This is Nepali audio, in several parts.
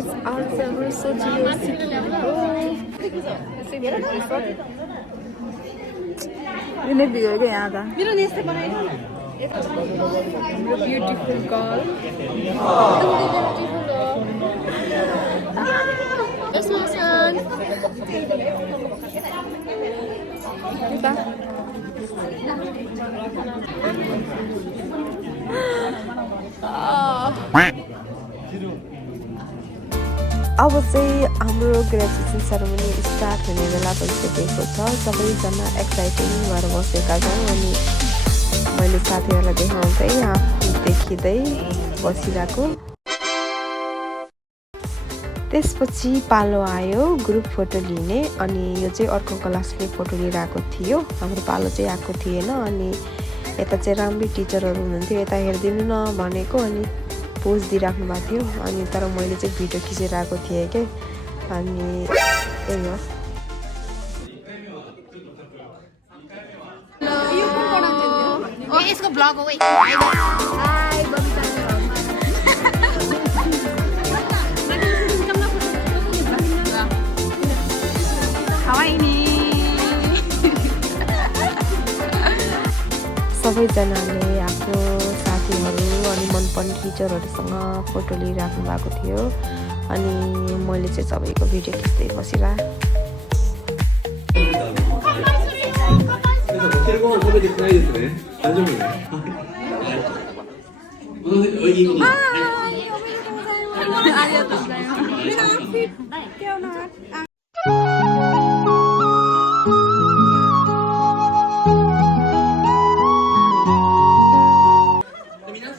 गाइस आज चाहिँ हाम्रो सोचियो सिक्किमको इन्हें दियो क्या यहाँ था मेरो नि यस्तै बनाइदिनु हाम्रो ब्युटिफुल गर्ल अब चाहिँ हाम्रो ग्रेजुएसन सेरेमनी स्टार्ट हुने बेला भइसकेको छ सबैजना एक्साइटिङ भएर बसेका छौँ अनि मैले साथीहरूलाई देखाउँदै आफू देखिँदै बसिरहेको त्यसपछि पालो आयो ग्रुप फोटो लिने अनि यो चाहिँ अर्को क्लासले फोटो लिइरहेको थियो हाम्रो पालो चाहिँ आएको थिएन अनि यता चाहिँ राम्रै टिचरहरू हुनुहुन्थ्यो यता हेरिदिनु न भनेको अनि पोज दिइराख्नु भएको थियो अनि तर मैले चाहिँ भिडियो खिचिरहेको थिएँ कि अनि यही हो यसको ब्लग हो सबैजनाले आफ्नो साथीहरू अनि मनपर्ने टिचरहरूसँग फोटो लिइराख्नु भएको थियो अनि मैले चाहिँ सबैको भिडियो खिच्दै बसिरहेँ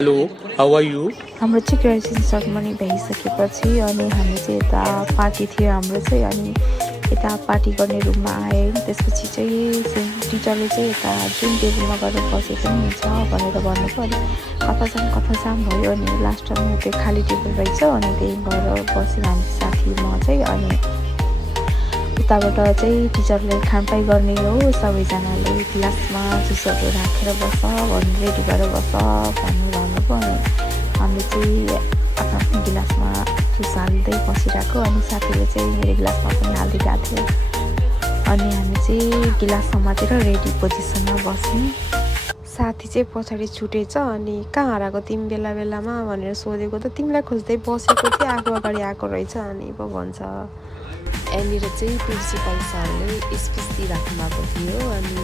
Hello, how are you? हाम्रो चाहिँ ग्रेजुएसन सेरेमनी भइसकेपछि अनि हामी चाहिँ यता पार्टी थियो हाम्रो चाहिँ अनि यता पार्टी गर्ने रुममा आयौँ त्यसपछि चाहिँ टिचरले चाहिँ यता जुन टेबलमा गएर बसेको पनि हुन्छ भनेर भन्नुभयो अनि कता जाम भयो अनि लास्टमा त्यो खाली टेबल रहेछ अनि त्यही गएर बस्यौँ हामी साथी म चाहिँ अनि उताबाट चाहिँ टिचरले खानपाई गर्ने हो सबैजनाले गिलासमा जुसहरू राखेर बस भन्नु रेडी गरेर बस भन्नुभयो अनि हामीले चाहिँ आफ्नो गिलासमा जुस हाल्दै बसिरहेको अनि साथीले चाहिँ मेरो गिलासमा पनि हालिदिएको थियो अनि हामी चाहिँ गिलास समातेर रेडी पोजिसनमा बस्यौँ साथी चाहिँ पछाडि छुटेछ अनि कहाँ हराएको तिमी बेला बेलामा भनेर सोधेको त तिमीलाई खोज्दै बसेको थिएँ आगो अगाडि आएको रहेछ अनि पो भन्छ यहाँनिर चाहिँ प्रिन्सिपल सरले स्पिच दिइराख्नु भएको थियो अनि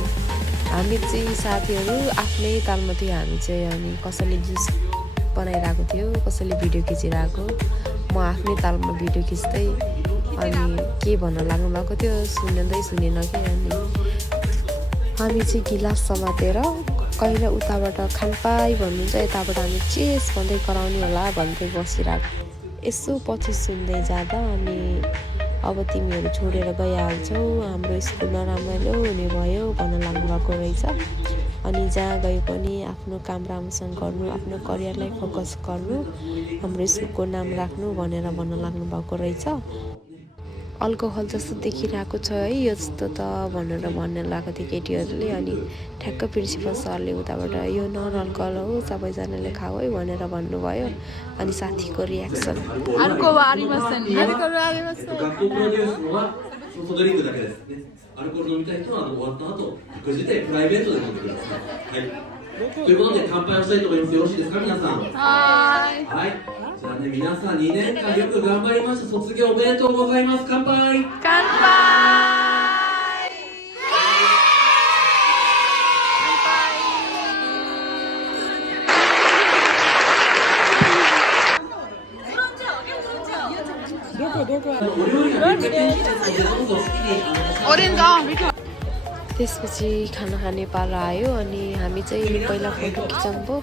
हामी चाहिँ साथीहरू आफ्नै तालमा थियो हामी चाहिँ अनि कसैले जुस बनाइरहेको थियो कसैले भिडियो खिचिरहेको म आफ्नै तालमा भिडियो खिच्दै अनि के भन्न लाग्नु भएको थियो सुनेन कि अनि हामी चाहिँ गिलास समातेर कहिले उताबाट खानपाई भन्नुहुन्छ यताबाट हामी चेस भन्दै कराउने होला भन्दै बसिरहेको यसो पछि सुन्दै जाँदा अनि अब तिमीहरू छोडेर गइहाल्छौ हाम्रो स्कुल नराम्रो हुने भयो भन्न लाग्नु भएको रहेछ अनि जहाँ गए पनि आफ्नो काम राम्रोसँग गर्नु आफ्नो करियरलाई फोकस गर्नु हाम्रो स्कुलको नाम राख्नु भनेर भन्न लाग्नु भएको रहेछ अल्कोहल जस्तो देखिरहेको छ है यस्तो त भनेर भन्न लागेको थियो केटीहरूले अनि ठ्याक्क प्रिन्सिपल सरले उताबाट यो नन अल्कोहल हो सबैजनाले खाऊ है भनेर भन्नुभयो अनि साथीको रियाक्सन अर्को बारीमा छ नि アルコール飲みたい人は終わった後、食事でプライベートで飲んでください。はい。ということで乾杯をしたいと思います。よろしいですか皆さん。はい。はい。じゃあね皆さん2年間よく頑張りました。卒業おめでとうございます。乾杯。乾杯。त्यसपछि खाना खाने पालो आयो अनि हामी चाहिँ पहिला फोटो खिचौँ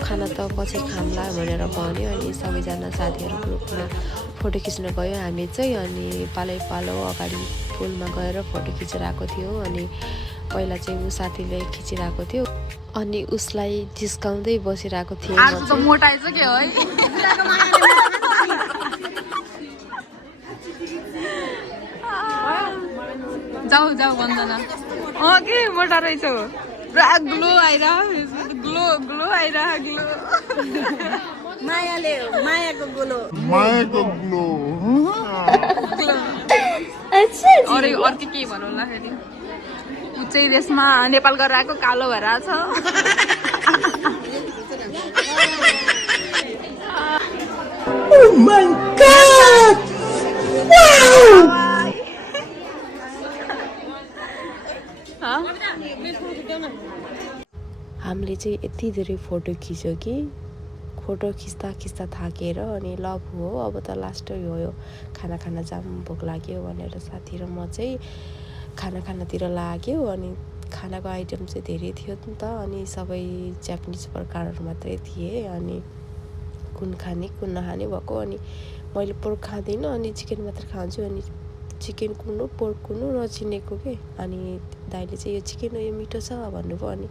खाना त पछि खाम्ला भनेर भन्यो अनि सबैजना साथीहरू ग्रुपमा फोटो खिच्न गयो हामी चाहिँ अनि पालो अगाडि पुलमा गएर फोटो खिचिरहेको थियो अनि पहिला चाहिँ ऊ साथीले खिचिरहेको थियो अनि उसलाई जिस्काउँदै बसिरहेको थिएँ आज त मोटाएछ के है जाऊ वन्दना के मोटा रहेछ पुरा ग्लो आइरह ग्लो मायाले मायाको गोलो अरे अर्को के भन्नु होला उच्चै देशमा नेपाल गरेर आएको कालो भएर आएको छ हामीले चाहिँ यति धेरै फोटो खिच्यो कि फोटो खिच्दा थाकेर अनि ल हो अब त लास्ट हो खाना खाना जाम भोक लाग्यो भनेर साथी र म चाहिँ खानातिर लाग्यो अनि खानाको आइटम चाहिँ धेरै थियो नि त अनि सबै जापानिज प्रकारहरू मात्रै थिए अनि कुन खाने कुन नखाने भएको अनि मैले पोर्क खाँदिनँ अनि चिकन मात्र खान्छु अनि चिकन कुन हो पोर्क कुन हो नचिनेको के अनि दाइले चाहिँ यो चिकन हो यो मिठो छ भन्नुभयो अनि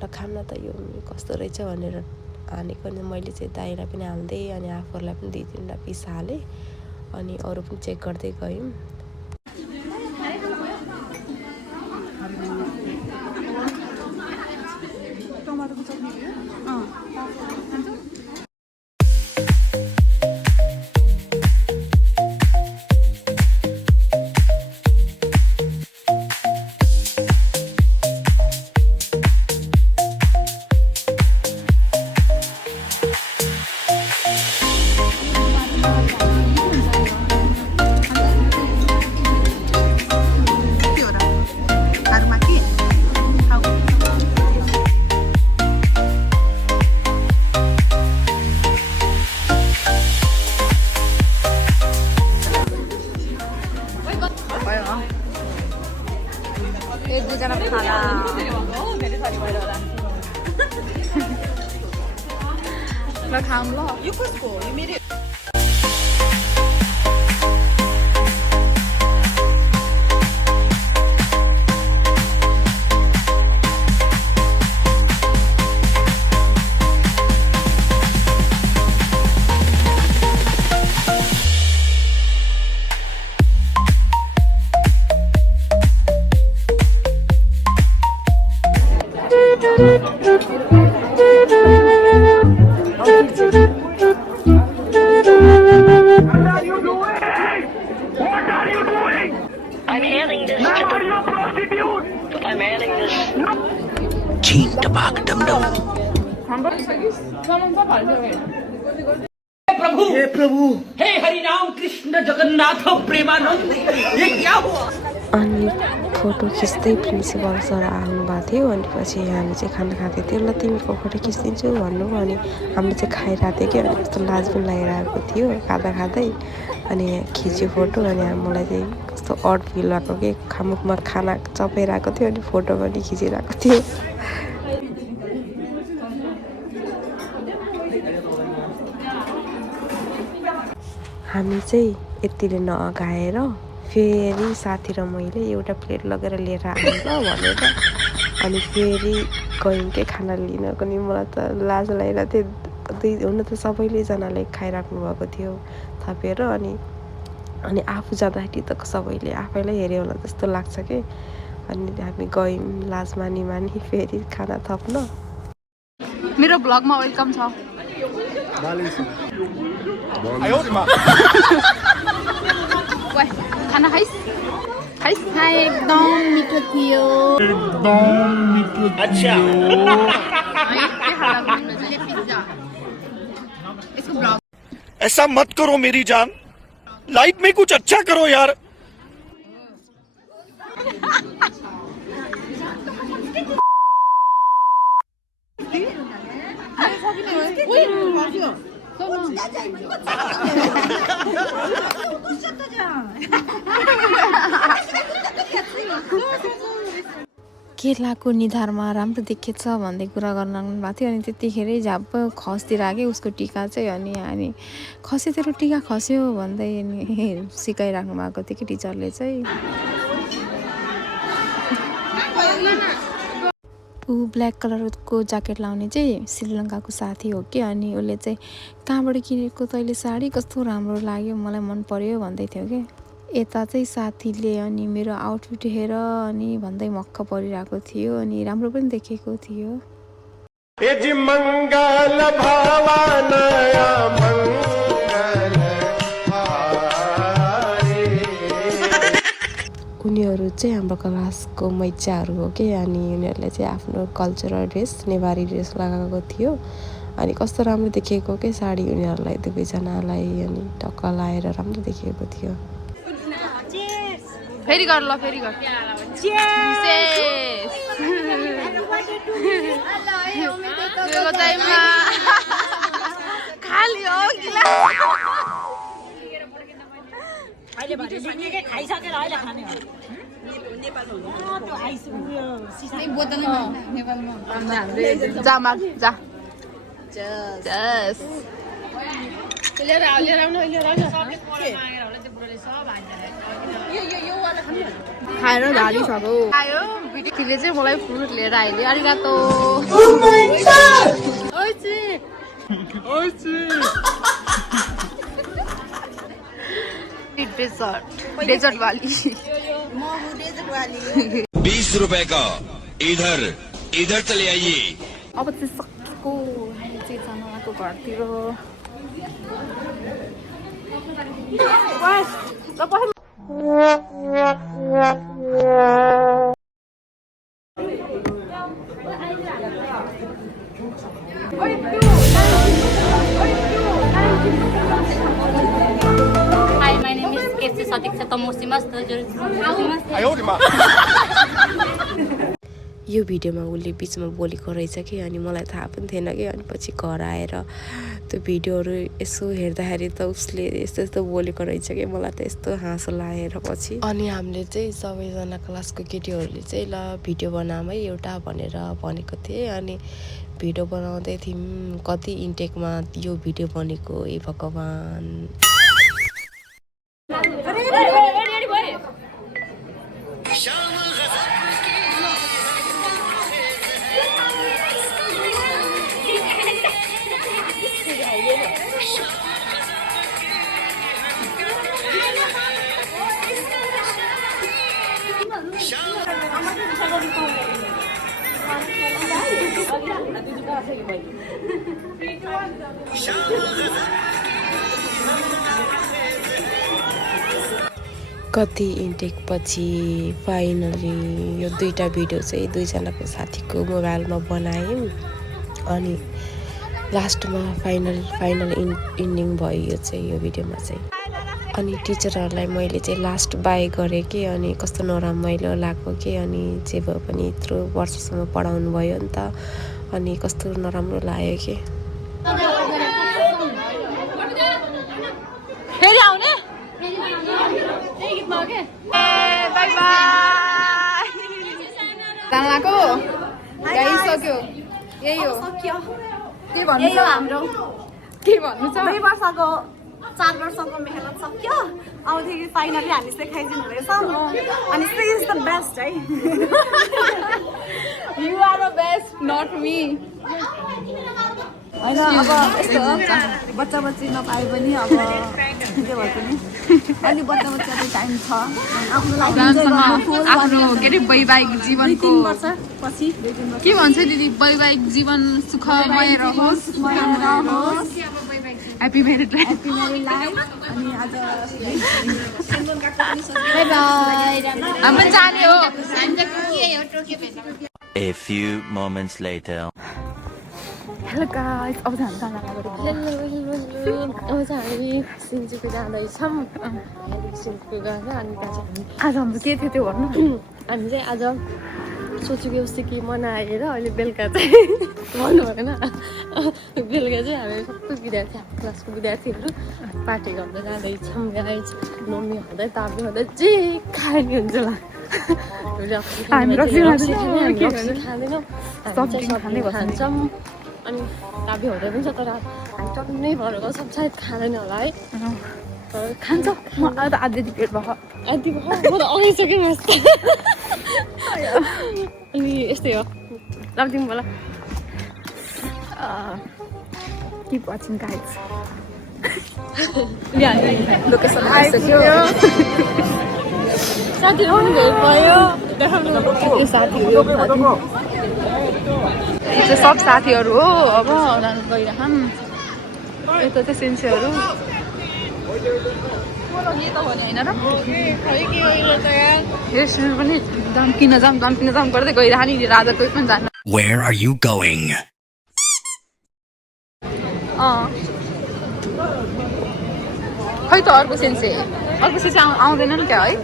ल खाम न त यो कस्तो रहेछ भनेर हानेको अनि मैले चाहिँ दाइलाई पनि हाल्दै अनि आफूहरूलाई पनि 2-3 पिस हालेँ अनि अरू पनि चेक गर्दै गयौँ ल खाऊँ ल यो कसको यो मेरो हे प्रभु हे हरि राम कृष्ण जगन्नाथ प्रेमानंद ये क्या हुआ अनि फोटो खिच्दै प्रिन्सिपल सर आउनु भएको थियो अनि पछि हामी चाहिँ खाना खाँदै थियो ल तिमीको फोटो खिचिदिन्छु भन्नुभयो अनि हामीले चाहिँ खाइरहेको थियो कि अनि कस्तो लाज पनि लागिरहेको थियो खाँदै अनि खिच्यो फोटो अनि मलाई चाहिँ कस्तो अड फिल भएको कि मुखमा खाना चपाइरहेको थियो अनि फोटो पनि खिचिरहेको थियो हामी चाहिँ यतिले नअगाएर फेरि साथी र मैले एउटा प्लेट लगेर लिएर आउँ ल भनेर अनि फेरि गयौँ के खाना लिनको नि मलाई त लाज लागिरहेको थियो हुन त सबैजनाले खाइराख्नु भएको थियो थपेर अनि आफू जाँदाखेरि त सबैले आफैलाई हेऱ्यो होला जस्तो लाग्छ कि अनि हामी गयौँ लाज मानी फेरि खाना थप्न मेरो ब्लगमा वेलकम छ खाना खाइस एकदम मिठो थियो अच्छा ऐसा मत करो मेरी जान लाइफ में कुछ अच्छा करो यार केलाको निधारमा राम्रो देखेछ भन्दै कुरा गर्न भएको थियो अनि त्यतिखेरै झाप्प खस्दिरहेको उसको टिका चाहिँ अनि खस्यो तेरो टिका खस्यो भन्दै सिकाइराख्नु भएको थियो कि टिचरले चाहिँ ऊ ब्ल्याक कलरको ज्याकेट लाउने चाहिँ श्रीलङ्काको साथी हो कि अनि उसले चाहिँ कहाँबाट किनेको तैँले साडी कस्तो राम्रो लाग्यो मलाई मन पर्यो भन्दै थियो कि यता चाहिँ साथीले अनि मेरो आउटफिट हेर अनि भन्दै मक्क परिरहेको थियो अनि राम्रो पनि देखेको थियो यजि मंगल भवानया मंगल हारे। उनीहरू चाहिँ हाम्रो क्लासको मैचाहरू हो कि अनि उनीहरूले चाहिँ आफ्नो कल्चरल ड्रेस नेवारी ड्रेस लगाएको थियो अनि कस्तो राम्रो देखिएको कि साडी उनीहरूलाई दुवैजनालाई अनि टक्क लाएर राम्रो देखिएको थियो। फेरि गर ल फेरि गर खाली हो गिला खाइसकेर अहिले खाने हो जामा जा जस लिएर आउनु खाएर झाडिसक्यो आयो बिटीले चाहिँ मलाई फ्रुट लिएर आइले अरिगातो डेजर्ट वाली 20 रुपए का इधर इधर चले आइए। अब चाहिँ सकेको हामी चाहिँ जनाको घरतिर Hi, my name is KC Satiksha Tomosimas. यो भिडियोमा उसले बिचमा बोलेको रहेछ कि अनि मलाई थाहा पनि थिएन कि अनि पछि घर आएर त्यो भिडियोहरू यसो हेर्दाखेरि त उसले यस्तो यस्तो बोलेको रहेछ कि मलाई त यस्तो हाँसो लागेर पछि अनि हामीले चाहिँ सबैजना क्लासको केटीहरूले चाहिँ ल भिडियो बनामै एउटा भनेर भनेको थिएँ अनि भिडियो बनाउँदै थियौँ कति इन्टेकमा यो भिडियो बनेको ए भगवान्। कति इन्टेक पछि फाइनली यो दुईटा भिडियो चाहिँ दुईजनाको साथीको मोबाइलमा बनायौँ अनि लास्टमा फाइनल इन्डिङ भयो यो चाहिँ यो भिडियोमा चाहिँ। अनि टिचरहरूलाई मैले चाहिँ लास्ट बाई गरेँ कि अनि कस्तो नरमाइलो लाग्यो कि अनि जे भए पनि यत्रो वर्षसम्म पढाउनु भयो नि त अनि कस्तो नराम्रो लाग्यो कि। फेरि आउने बाई बाई जान्लाको गाइसक्यो यही हो के भन्नु छ हाम्रो के भन्नु छ 2 वर्षको 4 वर्षको मेहनत सक्यो अबदेखि फाइनली हामी सिकाइदिनु हुँदैछ अनि सी इज द बेस्ट है you are the best not me होइन अब यस्तो बच्चा बच्ची नपाए पनि अब के भए पनि अलि बच्चा बच्चाको टाइम छ आफ्नो लागि आफ्नो के अरे वैवाहिक जीवनको 3 वर्ष पछि के भन्छ दिदी वैवाहिक जीवन सुखमय रहोस् ह्याप्पी म्यारिड लाइफ अनि आज हामी जाने हो A few moments later. Hello guys अब चाहिँ हामी जान लाग्यो अब चाहिँ हामी सिन्चुको जाँदैछौँ सिन्चुको गएर अनि त्यहाँ चाहिँ आज हाम्रो के थियो त्यो भन्नु हामी चाहिँ आज सोचेको जस्तो कि मनाएर अहिले बेलुका चाहिँ भन्नु भएन बेलुका चाहिँ हामी सबै विद्यार्थी हाम्रो क्लासको विद्यार्थीहरू पार्टी गर्दै जाँदैछौँ गाइस मम्मी हुँदै तापी हुँदै जे खाने हुन्छ होला हामी रक्सी खाँदैनौँ खान्छौँ अनि तापी हुँदै पनि छ तर हामी टन्नै भरेको सब सायद खाँदैन होला है खान्छ म आज आधी पेट भयो आधी भयो म त अगाइसकेँ अनि यस्तै हो लग्दिउँ होला किप वाचिङ गाइस लोकेसन आइसक्यो साथीहरू पनि भेट भयो साथीहरू चाहिँ सब साथीहरू हो अब जानु गइरहन् यता चाहिँ सेन्सेहरू यही त भने होइन र रेस्टुरेन्ट पनि दाम किन जाम गर्दै गइरह नि राजा कोही पनि जान्न Where are you going? खै त अर्को सेन्से आउँदैन नि क्या है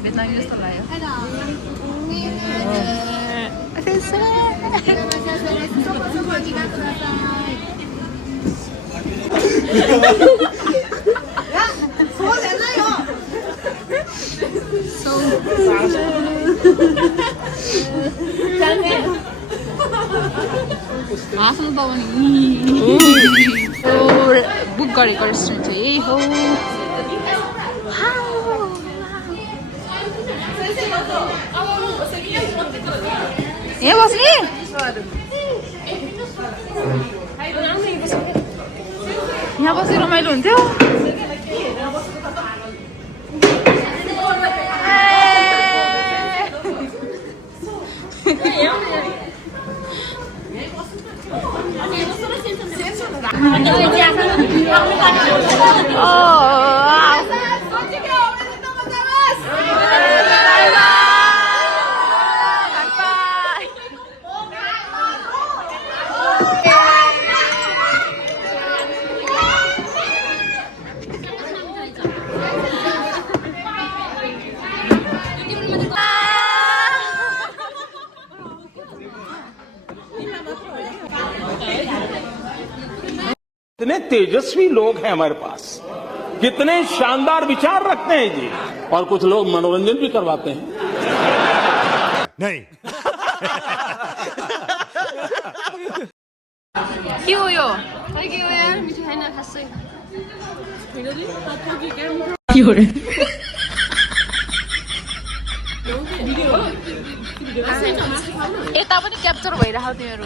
बेच्ने जस्तो हाँस्नु त पनि बुक गरेको रेस्टुरेन्ट चाहिँ यही हो यहाँ बस्ने यहाँ बसी रमाइलो हुन्थ्यो कितने तेजस्वी लोग हैं हमारे पास, कितने शानदार विचार रखते हैं जी। और कुछ लोग मनोरंजन भी करवाते हैं। नहीं। के हो यो यता पनि क्याप्चर भइरहेको तिमीहरू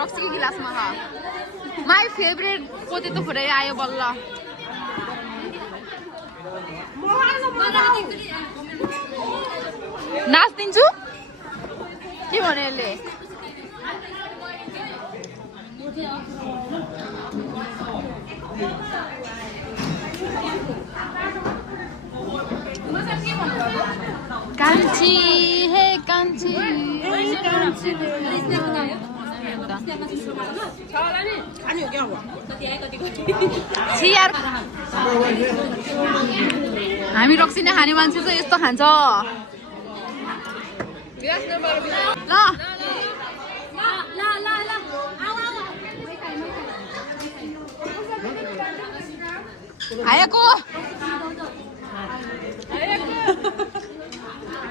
रक्सीको गिलासमा माई फेभरेट पोटेटो फ्राई आयो बल्ल नाच्दिन्छु के भन्यो यसले कान्छी हे कान्छी हामी रक्सी नै खाने मान्छे चाहिँ यस्तो खान्छ ल आएको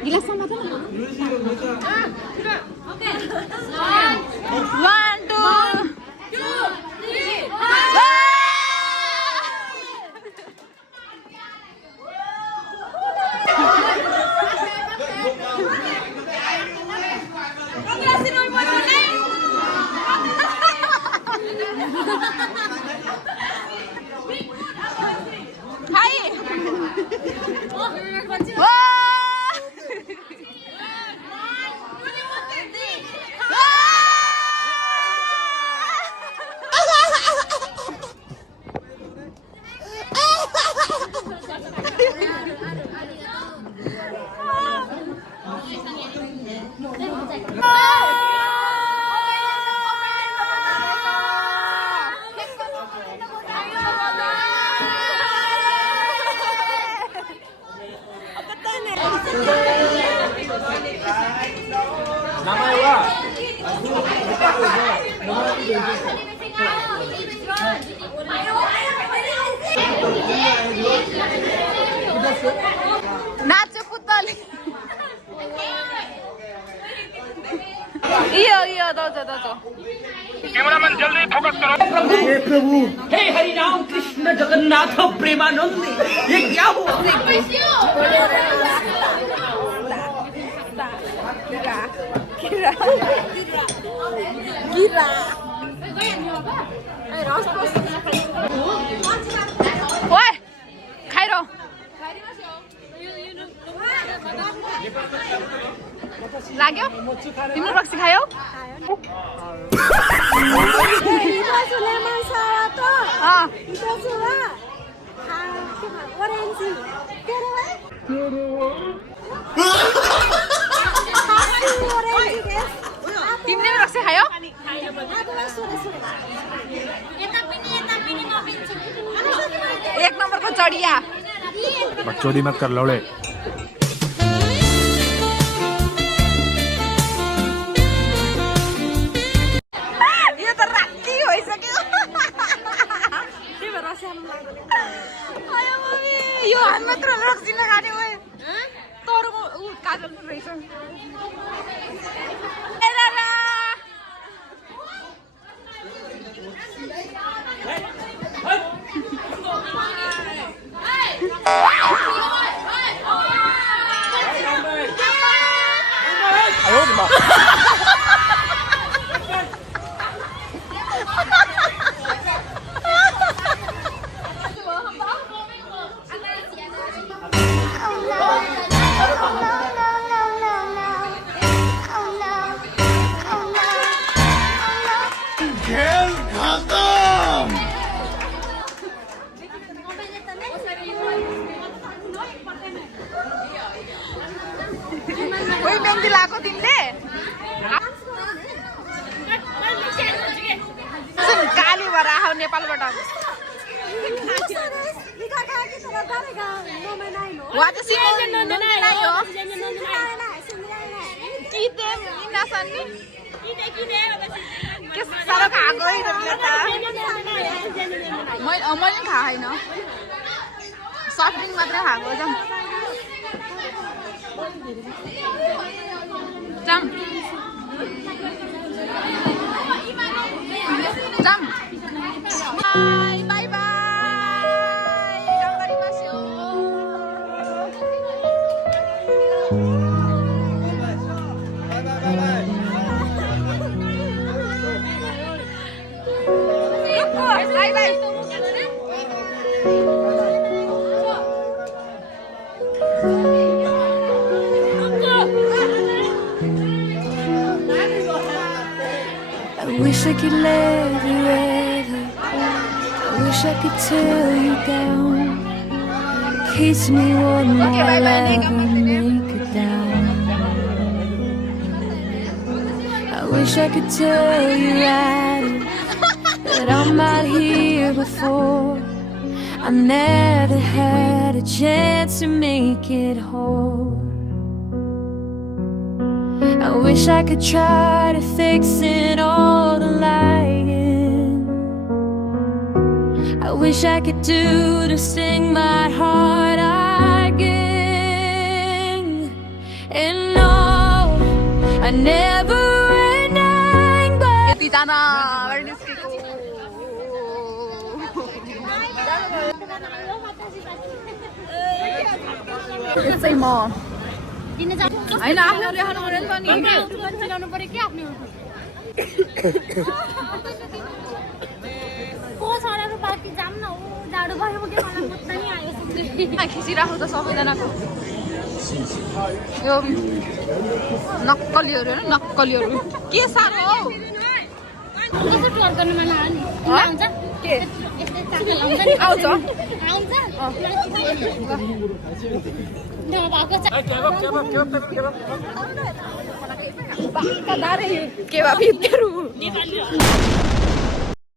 गिलासमा मात्र 1 2 Oh! नाच्यो पुतली यो दौजो हे प्रभु हे हरि राम कृष्ण जगन्नाथ प्रेमानंद ये क्या हुआ ओए खाइरो लाग्यो तिम्रो रक्सी खायौ तिमीले रक्सी खायौ एक नम्बरको चढिया बकचोदी मत कर लौड़े यो त राति भइसक्यो आयो मम्मी यो हात मात्र रक्सी नखाने भयो तरको काजल पनि रहेछ ओइ मेहन्दी लाएको तिमीले सुन काली भएर आऊ नेपालबाट वहाँ त सिकाउँदैन हो कि दे इनासन्नी के साह्रो खाएको मैले पनि खाएन सफ्ट ड्रिङ्क मात्रै खाएको जाम बाई बाई राम्ररी बस्यो by by I wish I could let you ever. I wish I could tell you down. Kiss me one more love and make it down. I wish I could tell you right that I'm not here before. I never had a chance to make it whole. I wish I could try to fix it all the lying. I wish I could do to sing my heart again. And no, I never ran but यतिजना निस्केको त्यसै म होइन आफ्नो ल्याउनु पर्यो नि चिलाउनु पर्यो कि आफ्नो को छडाको बाँकी जाम न हो जाडो भयो के मलाई बुझ्न नि आयो खिचिराख्नु त सबैजनाको यो नक्कलीहरू होइन नक्कलीहरू के साह्रो हौ कसो ट्लर गर्नु मन लाग्यो नि आउँछ के आउँछ आउँछ नभएको के भए